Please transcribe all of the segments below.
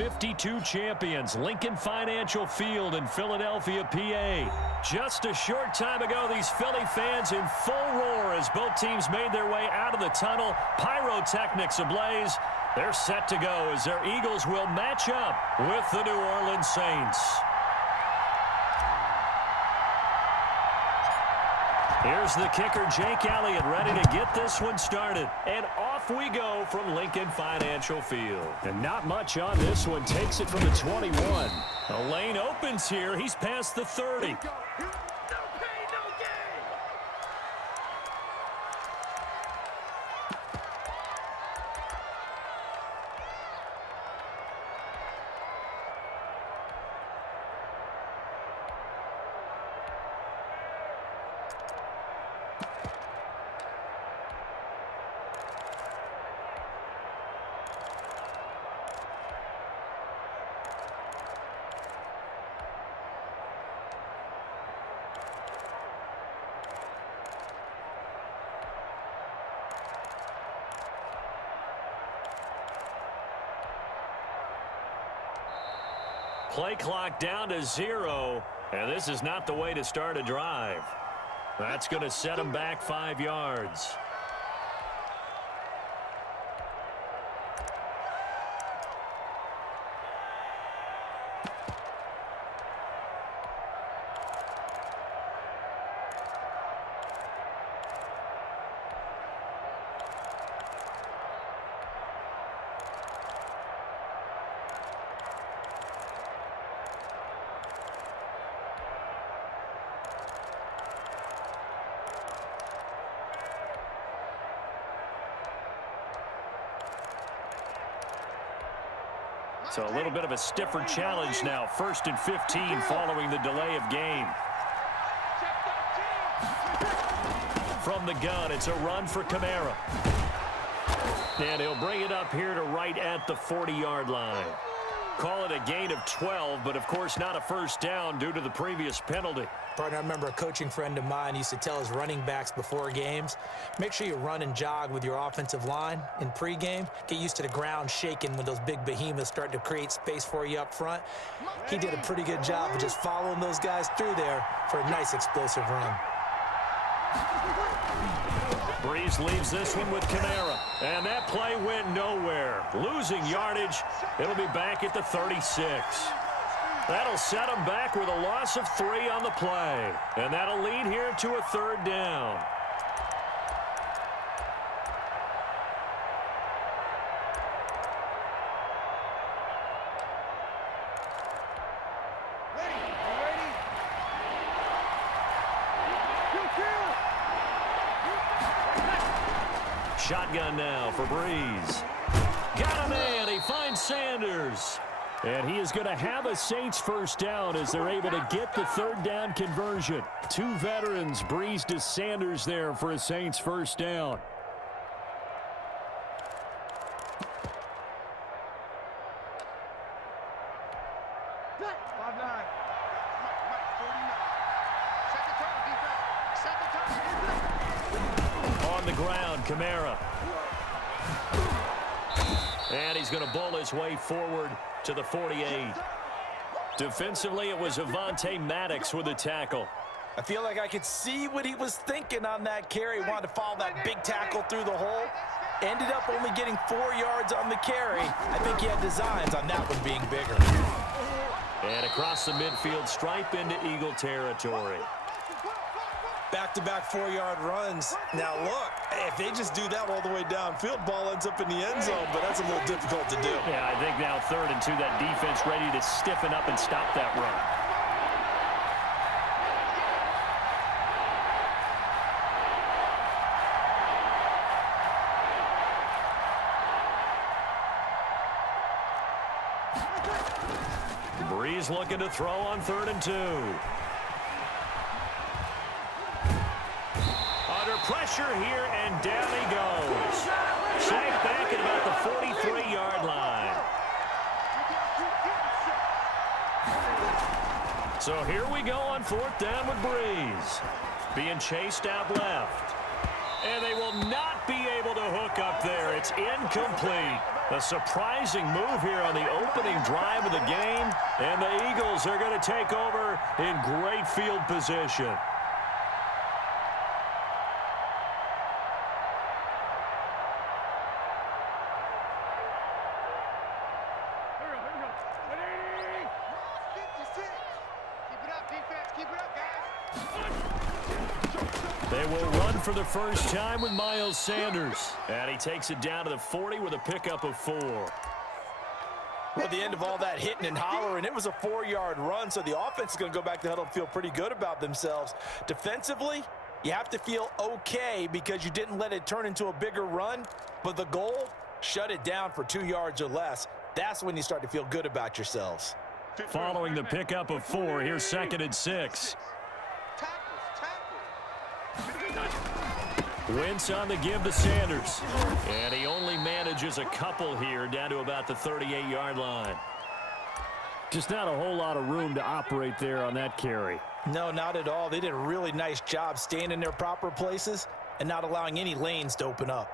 52 champions, Lincoln Financial Field in Philadelphia, PA. Just a short time ago, these Philly fans in full roar as both teams made their way out of the tunnel. Pyrotechnics ablaze. They're set to go as their Eagles will match up with the New Orleans Saints. Here's the kicker, Jake Elliott, ready to get this one started. And off we go from Lincoln Financial Field. And not much on this one. Takes it from the 21. A lane opens here. He's past the 30. Play clock down to 0, and this is not the way to start a drive. That's going to set him back 5 yards. So a little bit of a stiffer challenge now. 1st and 15 following the delay of game. From the gun, it's a run for Kamara. And he'll bring it up here to right at the 40-yard line. Call it a gain of 12, but of course not a first down due to the previous penalty. Partner, I remember a coaching friend of mine used to tell his running backs before games, make sure you run and jog with your offensive line in pregame. Get used to the ground shaking when those big behemoths start to create space for you up front. He did a pretty good job of just following those guys through there for a nice explosive run. Breeze leaves this one with Kamara. And that play went nowhere. Losing yardage. It'll be back at the 36. That'll set them back with a loss of 3 on the play. And that'll lead here to a 3rd down. Shotgun now for Breeze. Got a man. He finds Sanders. And he is going to have a Saints first down as they're able to get the 3rd down conversion. 2 veterans, Breeze to Sanders there for a Saints first down. On the ground, Kamara. And he's going to bowl his way forward to the 48. Defensively, it was Avonte Maddox with a tackle. I feel like I could see what he was thinking on that carry. Wanted to follow that big tackle through the hole. Ended up only getting 4 yards on the carry. I think he had designs on that one being bigger. And across the midfield stripe into Eagle territory. Back-to-back 4-yard runs. Now look, if they just do that all the way downfield, ball ends up in the end zone, but that's a little difficult to do. Yeah, I think now 3rd and 2, that defense ready to stiffen up and stop that run. Breeze looking to throw on 3rd and 2. Under pressure here, and down he goes. Sacked back at about the 43-yard line. So here we go on 4th down with Breeze. Being chased out left. And they will not be able to hook look up there. It's incomplete. A surprising move here on the opening drive of the game, and the Eagles are going to take over in great field position. They will run for the first time with Miles Sanders. And he takes it down to the 40 with a pickup of 4. Well, at the end of all that hitting and hollering, it was a 4-yard run, so the offense is going to go back to the huddle and feel pretty good about themselves. Defensively, you have to feel okay because you didn't let it turn into a bigger run, but the goal, shut it down for 2 yards or less. That's when you start to feel good about yourselves. Following the pickup of 4, here's 2nd and 6. Wentz on the give to Sanders. And he only manages a couple here down to about the 38-yard line. Just not a whole lot of room to operate there on that carry. No, not at all. They did a really nice job staying in their proper places and not allowing any lanes to open up.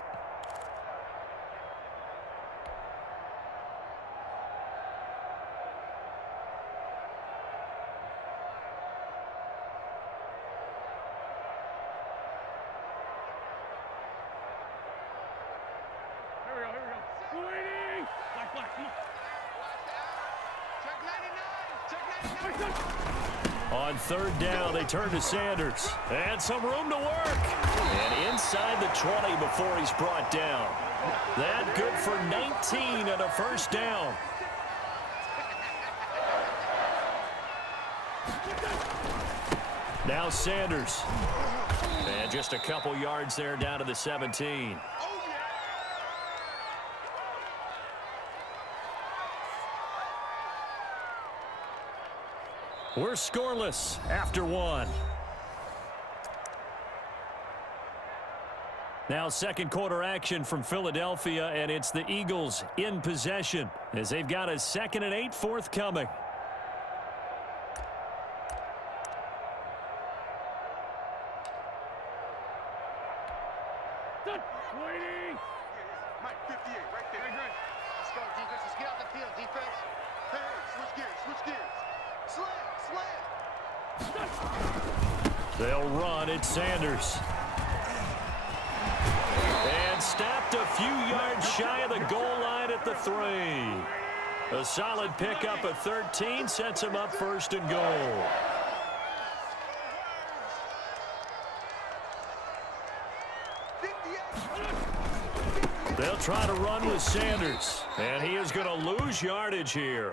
On 3rd down, they turn to Sanders. And some room to work. And inside the 20 before he's brought down. That good for 19 and a first down. Now Sanders. And just a couple yards there down to the 17. We're scoreless after 1. Now 2nd quarter action from Philadelphia, and it's the Eagles in possession as they've got a 2nd and 8 forthcoming. Mike, 58, right there. Let's go, defense. Let's get out the field, defense. Hey, switch gears, switch gears. They'll run it, Sanders. And stopped a few yards shy of the goal line at the 3. A solid pickup at 13 sets him up 1st and goal. They'll try to run with Sanders, and he is going to lose yardage here.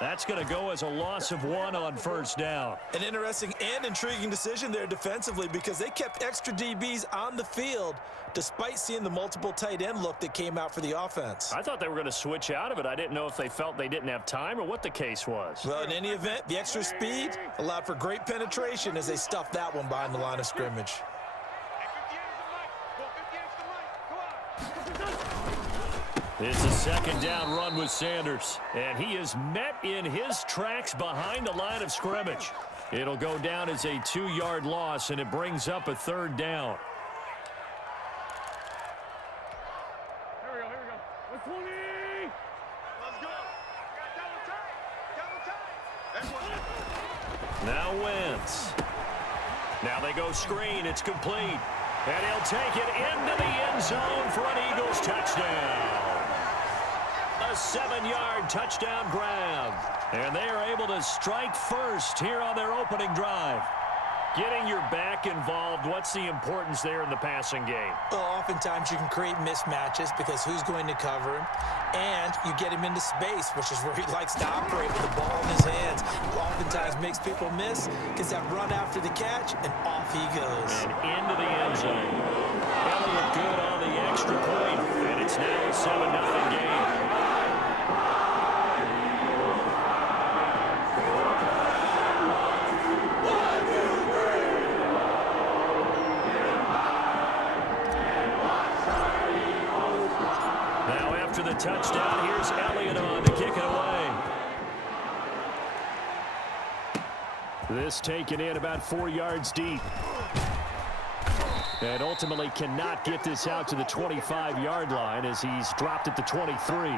That's going to go as a loss of 1 on 1st down. An interesting and intriguing decision there defensively because they kept extra DBs on the field despite seeing the multiple tight end look that came out for the offense. I thought they were going to switch out of it. I didn't know if they felt they didn't have time or what the case was. Well, in any event, the extra speed allowed for great penetration as they stuffed that one behind the line of scrimmage. It's a 2nd down run with Sanders, and he is met in his tracks behind the line of scrimmage. It'll go down as a 2-yard loss, and it brings up a 3rd down. Here we go. 20. Let's go. Double time. Now Wentz. Now they go screen. It's complete. And he'll take it into the end zone for an Eagles touchdown. A 7-yard touchdown grab. And they are able to strike first here on their opening drive. Getting your back involved, what's the importance there in the passing game? Well, oftentimes you can create mismatches because who's going to cover him, and you get him into space, which is where he likes to operate with the ball in his hands. Oftentimes makes people miss, gets that run after the catch, and off he goes. And into the end zone. Elliott good on the extra point, and it's now a 7-0 game. After the touchdown, here's Elliott on to kick it away. This taken in about 4 yards deep. And ultimately cannot get this out to the 25-yard line as he's dropped at the 23.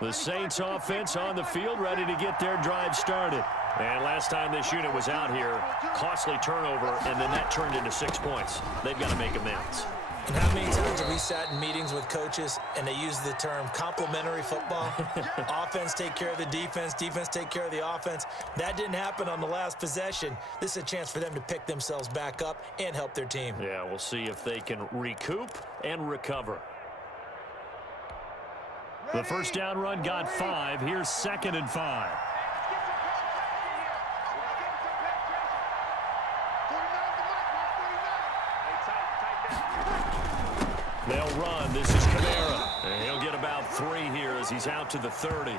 The Saints offense on the field, ready to get their drive started. And last time this unit was out here, costly turnover, and then that turned into 6 points. They've got to make amends. And how many times have we sat in meetings with coaches and they use the term complementary football? Offense take care of the defense, defense take care of the offense. That didn't happen on the last possession. This is a chance for them to pick themselves back up and help their team. Yeah, we'll see if they can recoup and recover. The first down run got 5. Here's 2nd and 5. They'll run. This is Kamara. And he'll get about 3 here as he's out to the 30.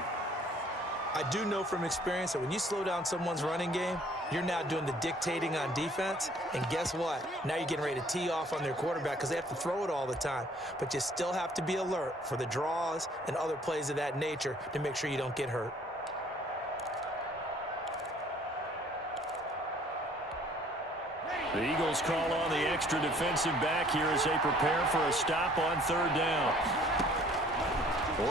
I do know from experience that when you slow down someone's running game, you're now doing the dictating on defense. And guess what? Now you're getting ready to tee off on their quarterback because they have to throw it all the time. But you still have to be alert for the draws and other plays of that nature to make sure you don't get hurt. The Eagles call on the extra defensive back here as they prepare for a stop on 3rd down.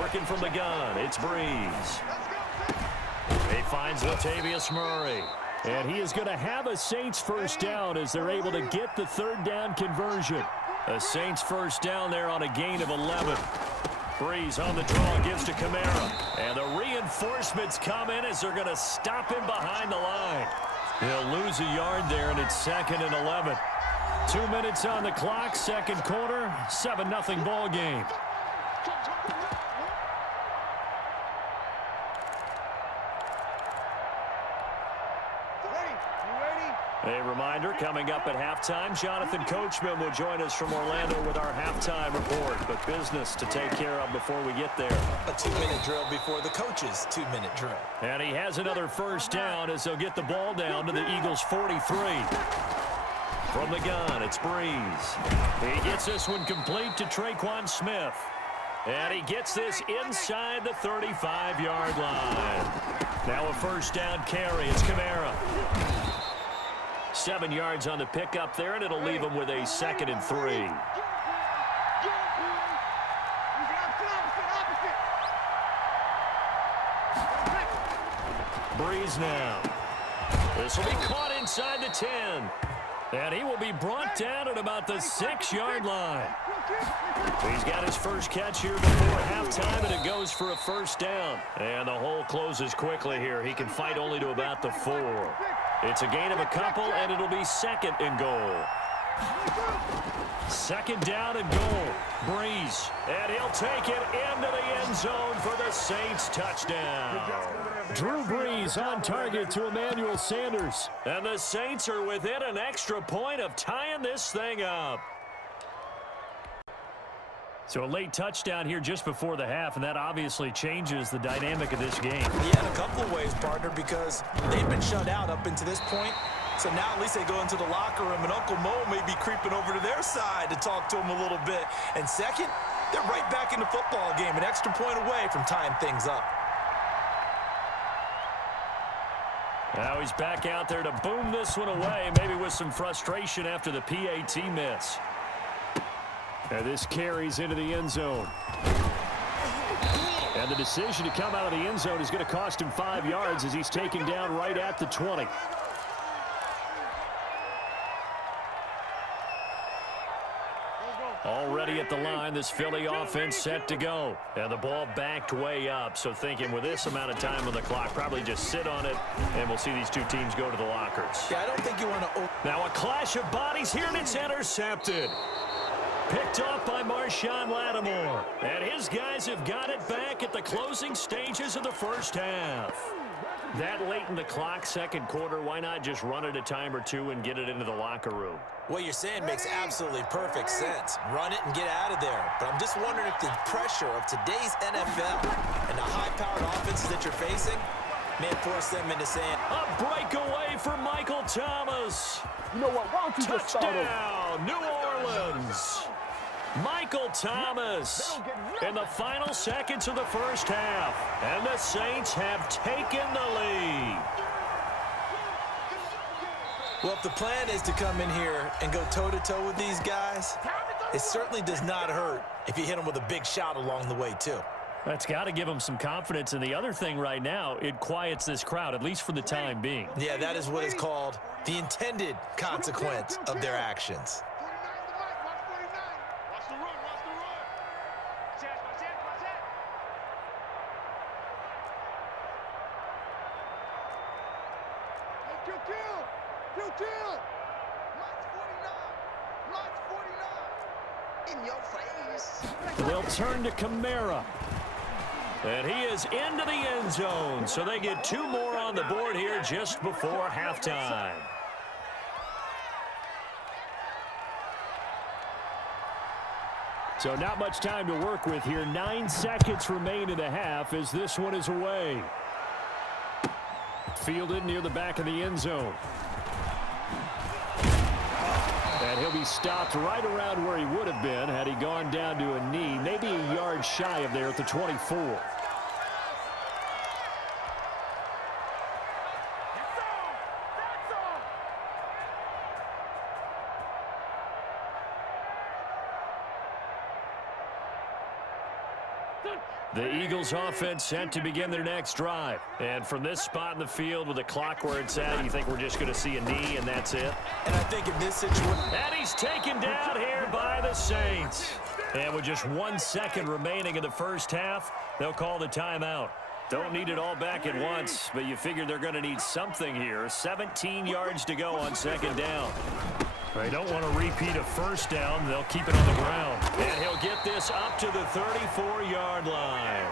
Working from the gun, it's Breeze. He finds Latavius Murray. And he is going to have a Saints first down as they're able to get the 3rd down conversion. A Saints first down there on a gain of 11. Breeze on the draw, gives to Kamara. And the reinforcements come in as they're going to stop him behind the line. He'll lose a yard there, and it's 2nd and 11. 2 minutes on the clock, 2nd quarter, 7-0 ball game. A reminder, coming up at halftime, Jonathan Coachman will join us from Orlando with our halftime report. But business to take care of before we get there. A 2-minute drill before the coach's 2-minute drill. And he has another first down as they'll get the ball down to the Eagles' 43. From the gun, it's Breeze. He gets this one complete to Traquan Smith. And he gets this inside the 35-yard line. Now a first down carry. It's Kamara. 7 yards on the pickup there, and it'll leave him with a 2nd and 3. Breeze now. This will be caught inside the 10. And he will be brought down at about the 6-yard line. He's got his first catch here before halftime, and it goes for a first down. And the hole closes quickly here. He can fight only to about the 4. It's a gain of a couple, and it'll be 2nd and goal. 2nd down and goal. Breeze. And he'll take it into the end zone for the Saints touchdown. Drew Brees on target to Emmanuel Sanders. And the Saints are within an extra point of tying this thing up. So a late touchdown here just before the half, and that obviously changes the dynamic of this game. Yeah, in a couple of ways, partner, because they've been shut out up until this point. So now at least they go into the locker room, and Uncle Mo may be creeping over to their side to talk to him a little bit. And second, they're right back in the football game, an extra point away from tying things up. Now he's back out there to boom this one away, maybe with some frustration after the PAT miss. And this carries into the end zone. And the decision to come out of the end zone is going to cost him 5 yards as he's taken down right at the 20. Already at the line, this Philly offense set to go. And the ball backed way up, so thinking with this amount of time on the clock, probably just sit on it, and we'll see these two teams go to the lockers. Yeah, I don't think you want to... Now a clash of bodies here, and it's intercepted. Picked off by Marshawn Lattimore. And his guys have got it back at the closing stages of the first half. That late in the clock, 2nd quarter, why not just run it a time or two and get it into the locker room? What you're saying makes absolutely perfect sense. Run it and get out of there. But I'm just wondering if the pressure of today's NFL and the high-powered offenses that you're facing Man forced them into saying, A breakaway for Michael Thomas. You know what? Why don't you just start over? Touchdown, New Orleans. Michael Thomas in the final seconds of the first half. And the Saints have taken the lead. well, if the plan is to come in here and go toe-to-toe with these guys, it certainly does not hurt if you hit them with a big shot along the way, too. That's got to give them some confidence. And the other thing right now, it quiets this crowd, at least for the time being. Yeah, that is what is called the intended consequence of their actions. Watch the run, watch the run. Hey, kill. March 49. In your face. They'll turn to Kamara. And he is into the end zone. So they get 2 more on the board here just before halftime. So not much time to work with here. 9 seconds remain in the half as this one is away. Fielded near the back of the end zone. And he'll be stopped right around where he would have been had he gone down to a knee, maybe a yard shy of there at the 24. The Eagles offense set to begin their next drive. And from this spot in the field with the clock where it's at, you think we're just going to see a knee and that's it? And I think in this situation... And he's taken down here by the Saints. And with just 1 second remaining in the first half, they'll call the timeout. Don't need it all back at once, but you figure they're going to need something here. 17 yards to go on second down. They don't want to repeat a first down. They'll keep it on the ground. And he'll get this up to the 34-yard line.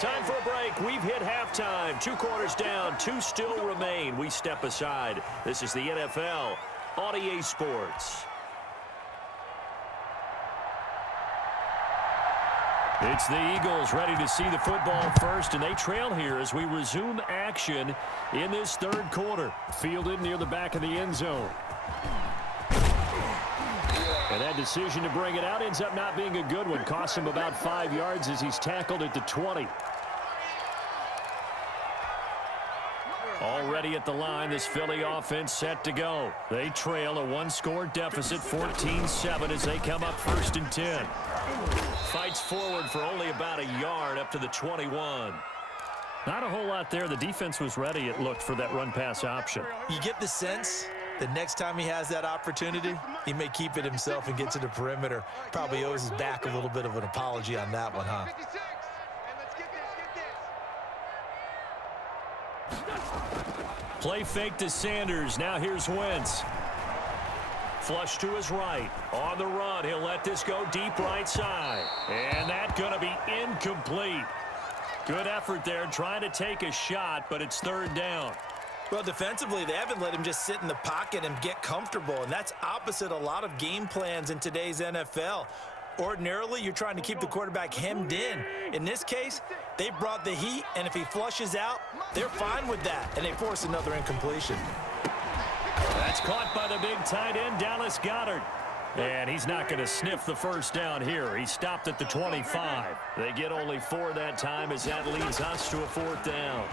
Time for a break. We've hit halftime. 2 quarters down. 2 still remain. We step aside. This is the NFL on EA Sports. It's the Eagles ready to see the football first, and they trail here as we resume action in this third quarter. Fielded near the back of the end zone. And that decision to bring it out ends up not being a good one. Costs him about 5 yards as he's tackled at the 20. Already at the line, this Philly offense set to go. They trail a 1-score deficit, 14-7 as they come up 1st and 10. Fights forward for only about a yard up to the 21. Not a whole lot there. The defense was ready, it looked, for that run-pass option. You get the sense the next time he has that opportunity, he may keep it himself and get to the perimeter. Probably owes his back a little bit of an apology on that one, huh? Play fake to Sanders. Now here's Wentz. Flush to his right. On the run, he'll let this go deep right side. And that's going to be incomplete. Good effort there, trying to take a shot, but it's 3rd down. Well, defensively, they haven't let him just sit in the pocket and get comfortable, and that's opposite a lot of game plans in today's NFL. Ordinarily, you're trying to keep the quarterback hemmed in. In this case, they brought the heat, and if he flushes out, they're fine with that, and they force another incompletion. That's caught by the big tight end, Dallas Goedert. And he's not going to sniff the first down here. He stopped at the 25. They get only 4 that time as that leads us to a 4th down.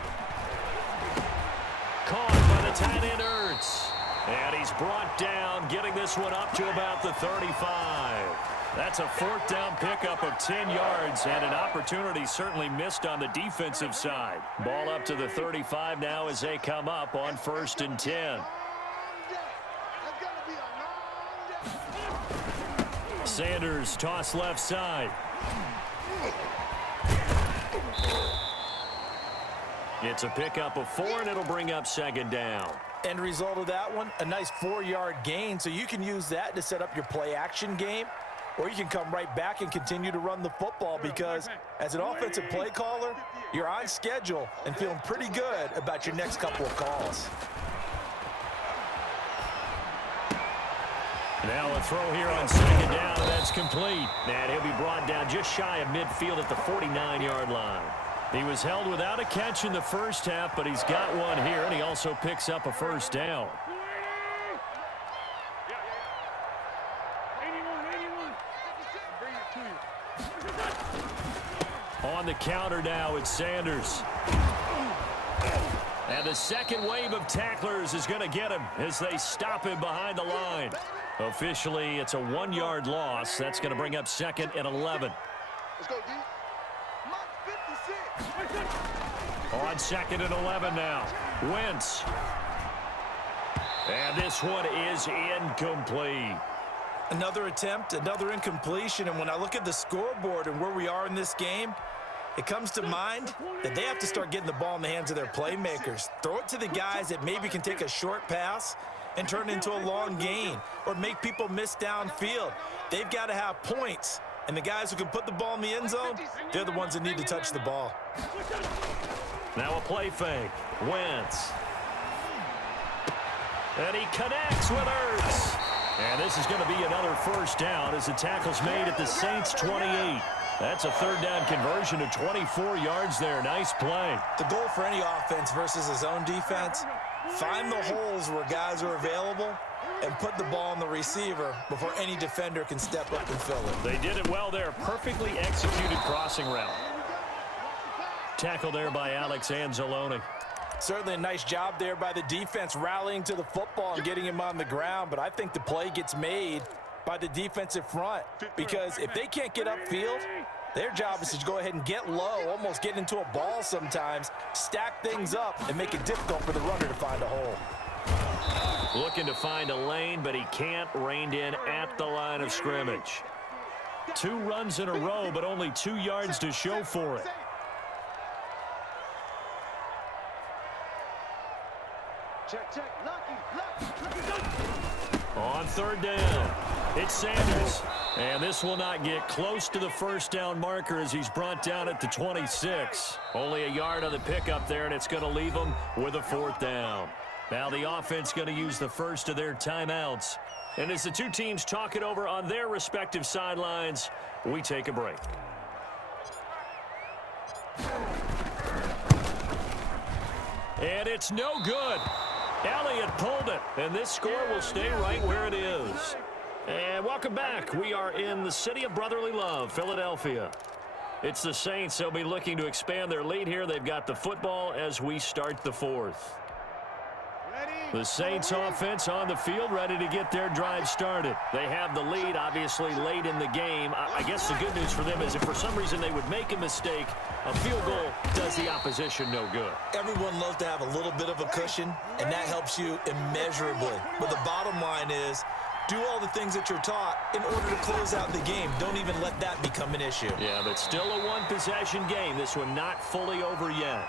Caught by the tight end, Ertz. And he's brought down, getting this one up to about the 35. That's a 4th down pickup of 10 yards and an opportunity certainly missed on the defensive side. Ball up to the 35 now as they come up on 1st and 10. Sanders toss left side. It's a pickup of 4, and it'll bring up 2nd down. End result of that one, a nice 4-yard gain, so you can use that to set up your play-action game, or you can come right back and continue to run the football because as an offensive play caller, you're on schedule and feeling pretty good about your next couple of calls. Now a throw here on 2nd down, and that's complete. And he'll be brought down just shy of midfield at the 49-yard line. He was held without a catch in the first half, but he's got one here, and he also picks up a first down. On the counter now, it's Sanders. And the second wave of tacklers is going to get him as they stop him behind the line. Officially, it's a 1-yard loss. That's going to bring up 2nd and 11. Let's go, D. Mark 56. On 2nd and 11 now. Wentz. And this one is incomplete. Another attempt, another incompletion, and when I look at the scoreboard and where we are in this game, it comes to mind that they have to start getting the ball in the hands of their playmakers. Throw it to the guys that maybe can take a short pass and turn it into a long gain or make people miss downfield. They've got to have points, and the guys who can put the ball in the end zone, they're the ones that need to touch the ball. Now a play fake. Wentz. And he connects with Ertz. And this is going to be another first down as the tackle's made at the Saints' 28. That's a third down conversion of 24 yards there. Nice play. The goal for any offense versus his own defense, find the holes where guys are available and put the ball on the receiver before any defender can step up and fill it. They did it well there. Perfectly executed crossing route. Tackle there by Alex Anzalone. Certainly a nice job there by the defense rallying to the football and getting him on the ground, but I think the play gets made by the defensive front because if they can't get upfield, their job is to go ahead and get low, almost get into a ball sometimes, stack things up, and make it difficult for the runner to find a hole. Looking to find a lane, but he can't. Reined in at the line of scrimmage. 2 runs in a row, but only 2 yards to show for it. Check. Lucky. On third down, it's Sanders. And this will not get close to the first down marker as he's brought down at the 26. Only a yard on the pickup there, and it's going to leave him with a 4th down. Now the offense going to use the first of their timeouts. And as the two teams talk it over on their respective sidelines, we take a break. And it's no good. Elliott pulled it, and this score will stay right where it is. And welcome back. We are in the city of brotherly love, Philadelphia. It's the Saints. They'll be looking to expand their lead here. They've got the football as we start the 4th. The Saints offense on the field, ready to get their drive started. They have the lead, obviously, late in the game. I guess the good news for them is if for some reason they would make a mistake, a field goal does the opposition no good. Everyone loves to have a little bit of a cushion, and that helps you immeasurably. But the bottom line is, do all the things that you're taught in order to close out the game. Don't even let that become an issue. Yeah, but still a one-possession game. This one not fully over yet.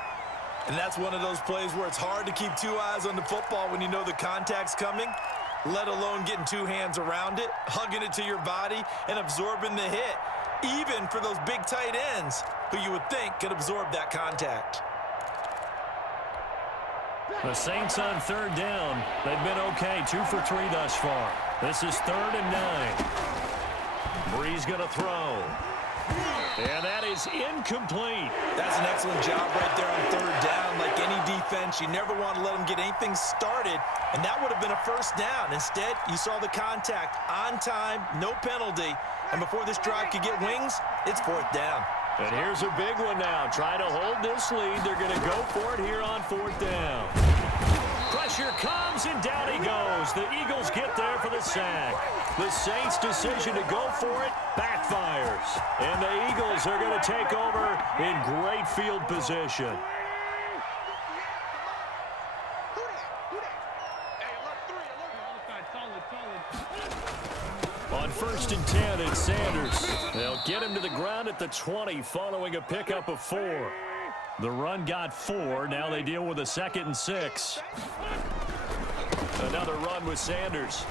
And that's one of those plays where it's hard to keep 2 eyes on the football when you know the contact's coming, let alone getting 2 hands around it, hugging it to your body, and absorbing the hit, even for those big tight ends who you would think could absorb that contact. The Saints on third down. They've been okay, 2 for 3 thus far. This is 3rd and 9. Breeze going to throw. And that is incomplete. That's an excellent job right there on third down. Like any defense, you never want to let them get anything started, and that would have been a first down. Instead, you saw the contact on time, no penalty, and before this drive could get wings, it's 4th down. And here's a big one now. Try to hold this lead. They're going to go for it here on 4th down. Pressure comes, and down he goes. The Eagles get there for the sack. The Saints' decision to go for it backfires. And the Eagles are going to take over in great field position. On 1st and 10, it's Sanders. They'll get him to the ground at the 20 following a pickup of 4. The run got 4. Now they deal with a 2nd and 6. Another run with Sanders.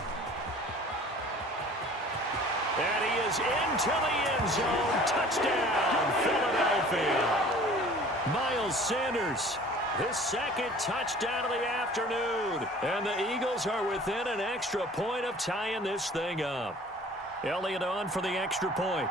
And he is into the end zone. Touchdown, Philadelphia. Miles Sanders, his 2nd touchdown of the afternoon. And the Eagles are within an extra point of tying this thing up. Elliott on for the extra point.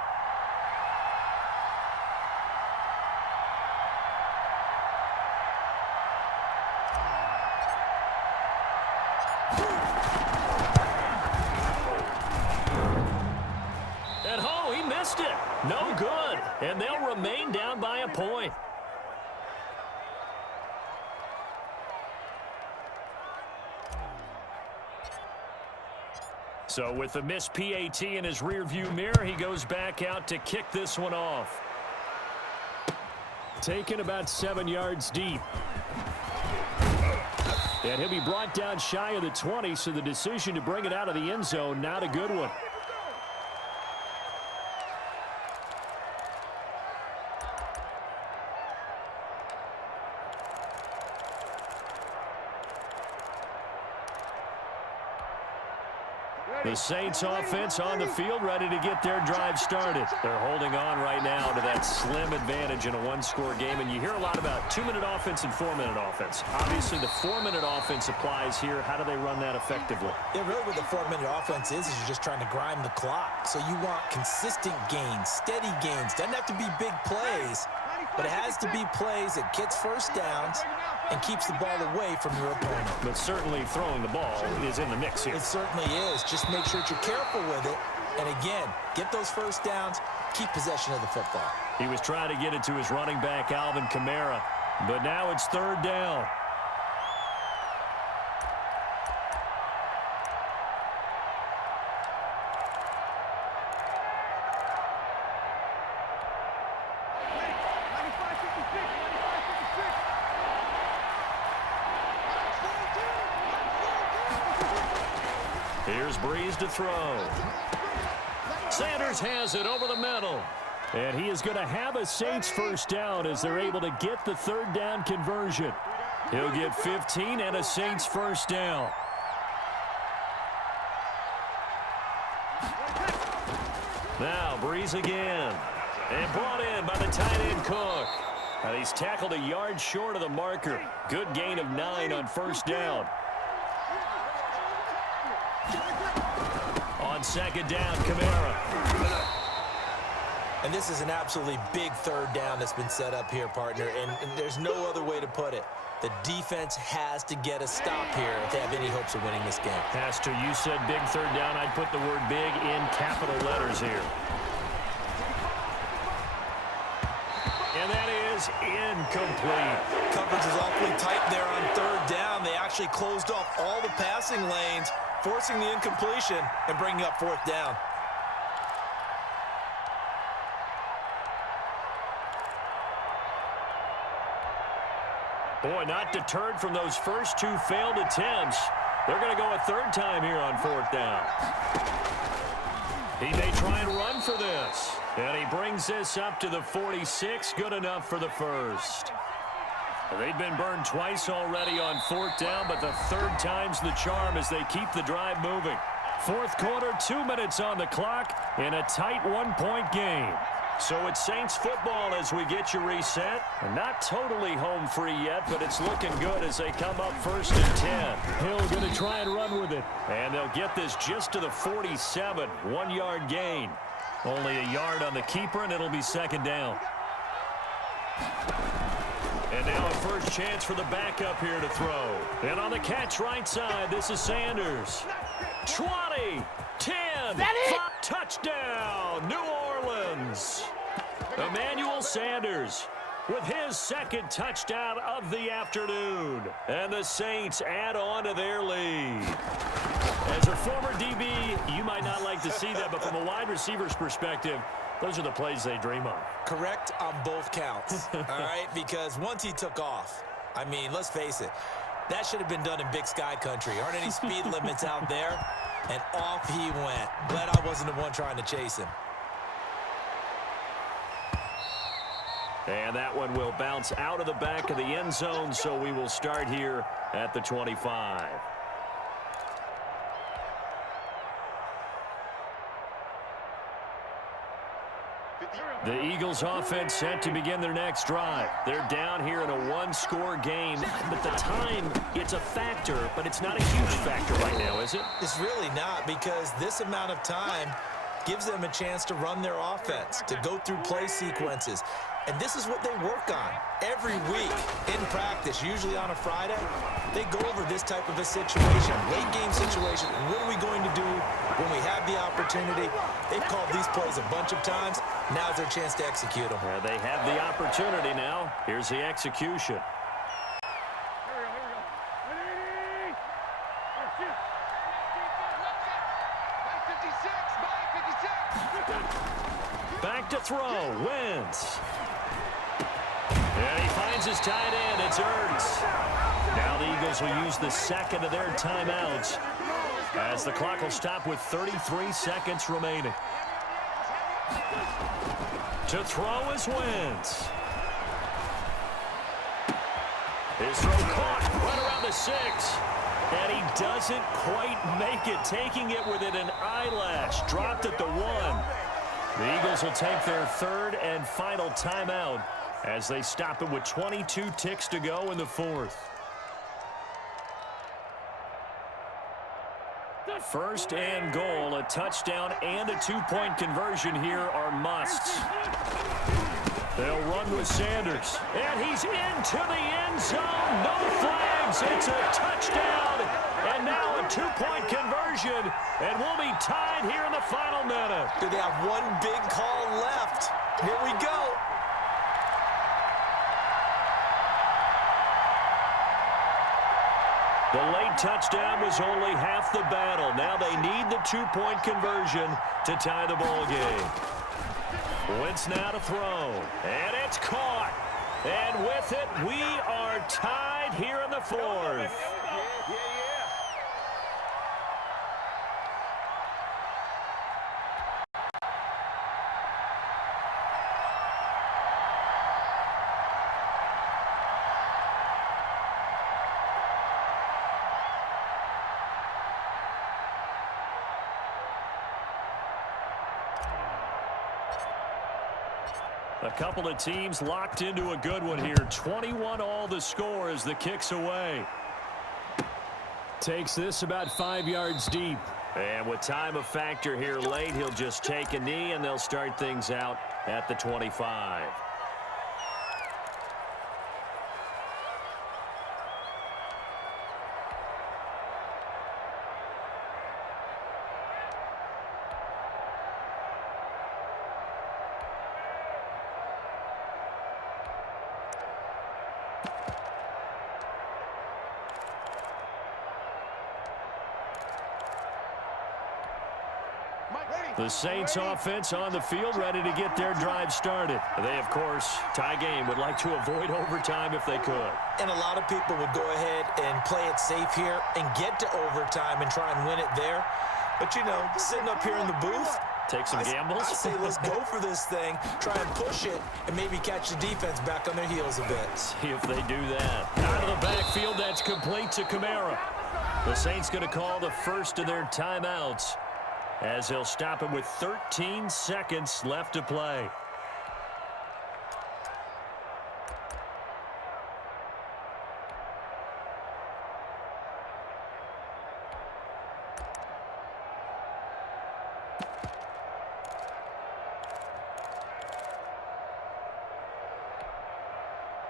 Oh, he missed it. No good. And they'll remain down by a point. So with the missed PAT in his rearview mirror, he goes back out to kick this one off. Taken about 7 yards deep. And he'll be brought down shy of the 20, so the decision to bring it out of the end zone, not a good one. The Saints offense on the field, ready to get their drive started. They're holding on right now to that slim advantage in a one-score game, and you hear a lot about 2-minute offense and 4-minute offense. Obviously, the 4-minute offense applies here. How do they run that effectively? Yeah, really what the 4-minute offense is you're just trying to grind the clock. So you want consistent gains, steady gains. Doesn't have to be big plays, but it has to be plays that gets first downs and keeps the ball away from your opponent. But certainly throwing the ball is in the mix here. It certainly is. Just make sure that you're careful with it. And again, get those first downs, keep possession of the football. He was trying to get it to his running back, Alvin Kamara. But now it's 3rd down. Here's Breeze to throw. Sanders has it over the middle. And he is going to have a Saints first down as they're able to get the 3rd down conversion. He'll get 15 and a Saints first down. Now Breeze again. And brought in by the tight end Cook. And he's tackled a yard short of the marker. Good gain of 9 on first down. On 2nd down, Kamara. And this is an absolutely big 3rd down that's been set up here, partner, and there's no other way to put it. The defense has to get a stop here if they have any hopes of winning this game. Pastor, you said big 3rd down. I'd put the word big in capital letters here. And that is incomplete. Coverage is awfully tight there on 3rd down. They actually closed off all the passing lanes, forcing the incompletion and bringing up 4th down. Boy, not deterred from those first 2 failed attempts. They're going to go a 3rd time here on 4th down. He may try and run for this. And he brings this up to the 46. Good enough for the first. They've been burned twice already on 4th down, but the 3rd time's the charm as they keep the drive moving. 4th quarter, 2 minutes on the clock in a tight 1-point game. So it's Saints football as we get you reset. And not totally home free yet, but it's looking good as they come up 1st and 10. Hill going to try and run with it. And they'll get this just to the 47. 1-yard gain. Only a yard on the keeper, and it'll be 2nd down. And now a first chance for the backup here to throw. And on the catch right side, this is Sanders. 20, 10, 5, touchdown, New Orleans. Emmanuel Sanders with his 2nd touchdown of the afternoon. And the Saints add on to their lead. As a former DB, you might not like to see that, but from a wide receiver's perspective, those are the plays they dream of. Correct on both counts, all right? Because once he took off, I mean, let's face it, that should have been done in Big Sky country. Aren't any speed limits out there? And off he went. Glad I wasn't the one trying to chase him. And that one will bounce out of the back of the end zone, so we will start here at the 25. The Eagles offense set to begin their next drive. They're down here in a 1-score game, but the time, it's a factor, but it's not a huge factor right now, is it? It's really not, because this amount of time gives them a chance to run their offense, to go through play sequences. And this is what they work on every week in practice, usually on a Friday. They go over this type of a situation, late game situation. What are we going to do when we have the opportunity? They've called these plays a bunch of times. Now's their chance to execute them. They have the opportunity now. Here's the execution. Back to throw. Wins. And he finds his tight end. It's Ertz. Now the Eagles will use the second of their timeouts as the clock will stop with 33 seconds remaining. To throw is Wentz. His throw caught right around the 6. And he doesn't quite make it, taking it within an eyelash. Dropped at the 1. The Eagles will take their third and final timeout as they stop it with 22 ticks to go in the fourth. First and goal, a touchdown and a two-point conversion here are musts. They'll run with Sanders, and he's into the end zone. No flags. It's a touchdown, and now a two-point conversion, and we'll be tied here in the final minute. Do they have one big call left? Here we go. The late touchdown was only half the battle. Now they need the two-point conversion to tie the ball game. Wentz now to throw, and it's caught. And with it, we are tied here in the fourth. A couple of teams locked into a good one here. 21 all the score as the kick's away. Takes this about 5 yards deep. And with time a factor here late, he'll just take a knee and they'll start things out at the 25. The Saints offense on the field, ready to get their drive started. They, of course, tie game, would like to avoid overtime if they could. And a lot of people would go ahead and play it safe here and get to overtime and try and win it there. But, you know, sitting up here in the booth, take some gambles. I say let's go for this thing, try and push it, and maybe catch the defense back on their heels a bit. See if they do that. Out of the backfield, that's complete to Kamara. The Saints going to call the first of their timeouts, as he'll stop him with 13 seconds left to play.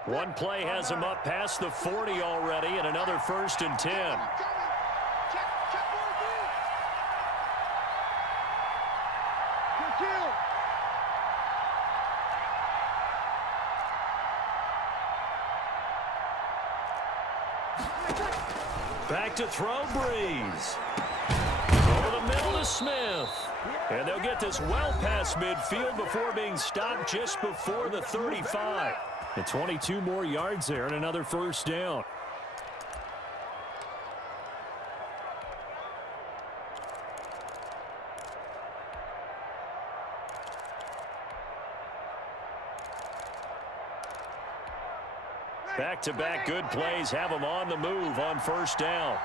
One play has him up past the 40 already, and another 1st and 10. Back to throw, Breeze. Over the middle to Smith. And they'll get this well past midfield before being stopped just before the 35. And 22 more yards there and another 1st down. Back-to-back good plays have them on the move on 1st down.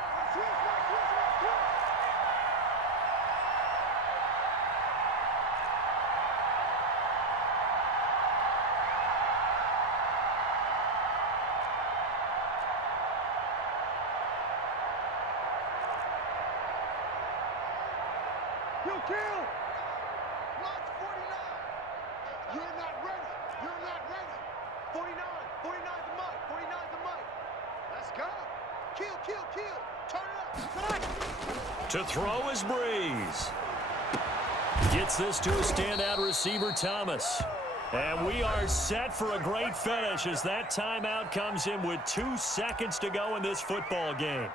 Kill. Turn it up. To throw is Breeze. Gets this to a standout receiver, Thomas. And we are set for a great finish as that timeout comes in with 2 seconds to go in this football game.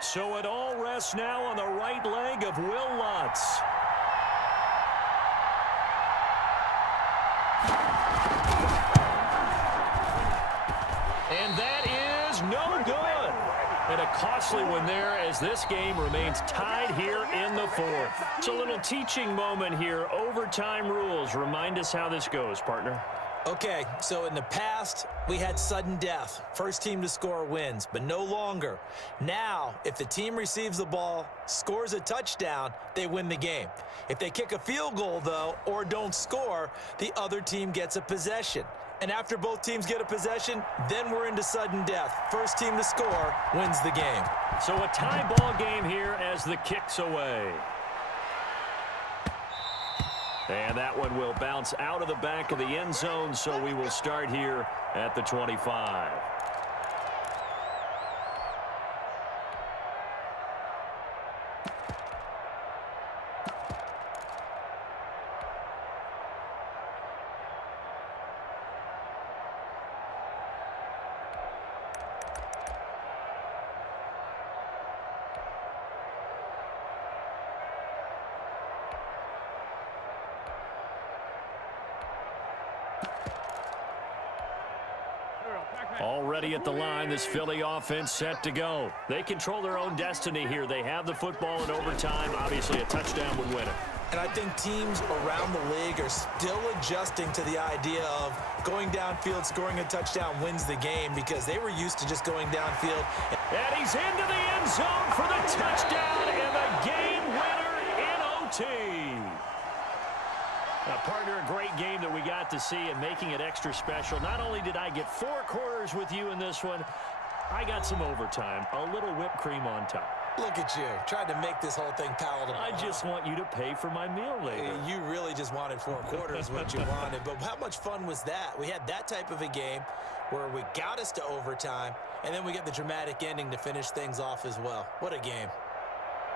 So it all rests now on the right leg of Will Lutz. And that is no good. And a costly one there as this game remains tied here in the 4th. It's a little teaching moment here. Overtime rules. Remind us how this goes, partner. Okay, so in the past, we had sudden death. First team to score wins, but no longer. Now, if the team receives the ball, scores a touchdown, they win the game. If they kick a field goal, though, or don't score, the other team gets a possession. And after both teams get a possession, then we're into sudden death. First team to score wins the game. So a tie ball game here as the kick's away. And that one will bounce out of the back of the end zone, so we will start here at the 25. Already at the line, this Philly offense set to go. They control their own destiny here. They have the football in overtime. Obviously, a touchdown would win it. And I think teams around the league are still adjusting to the idea of going downfield, scoring a touchdown wins the game because they were used to just going downfield. And he's into the end zone for the touchdown and the game winner in OT. Now, partner, a great game that we got to see and making it extra special. Not only did I get 4 quarters with you in this one, I got some overtime, a little whipped cream on top. Look at you, trying to make this whole thing palatable. I just want you to pay for my meal later. You really just wanted 4 quarters what you wanted, but how much fun was that? We had that type of a game where we got us to overtime, and then we get the dramatic ending to finish things off as well. What a game.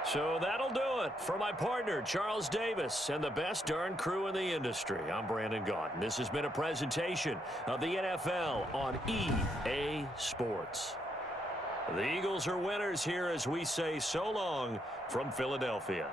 So that'll do it for my partner, Charles Davis, and the best darn crew in the industry. I'm Brandon Gaudin. This has been a presentation of the NFL on EA Sports. The Eagles are winners here as we say so long from Philadelphia.